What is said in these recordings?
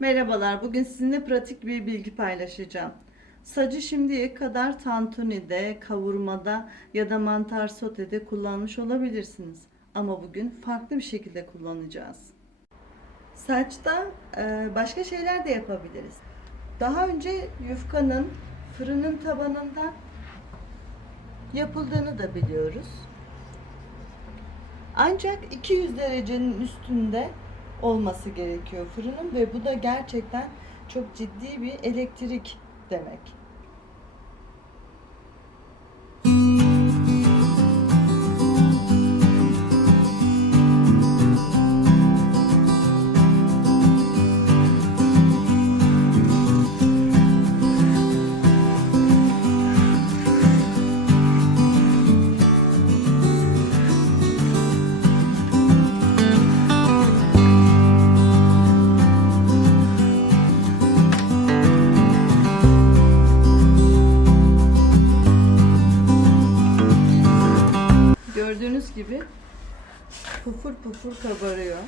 Merhabalar, bugün sizinle pratik bir bilgi paylaşacağım. Sacı şimdiye kadar tantunide, kavurmada ya da mantar sotede kullanmış olabilirsiniz. Ama bugün farklı bir şekilde kullanacağız. Saçta e, başka şeyler de yapabiliriz. Daha önce yufkanın fırının tabanında yapıldığını da biliyoruz. Ancak 200 derecenin üstünde olması gerekiyor fırının ve bu da gerçekten çok ciddi bir elektrik demek. Gördüğünüz gibi pufur pufur kabarıyor.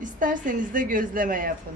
İsterseniz de gözleme yapın.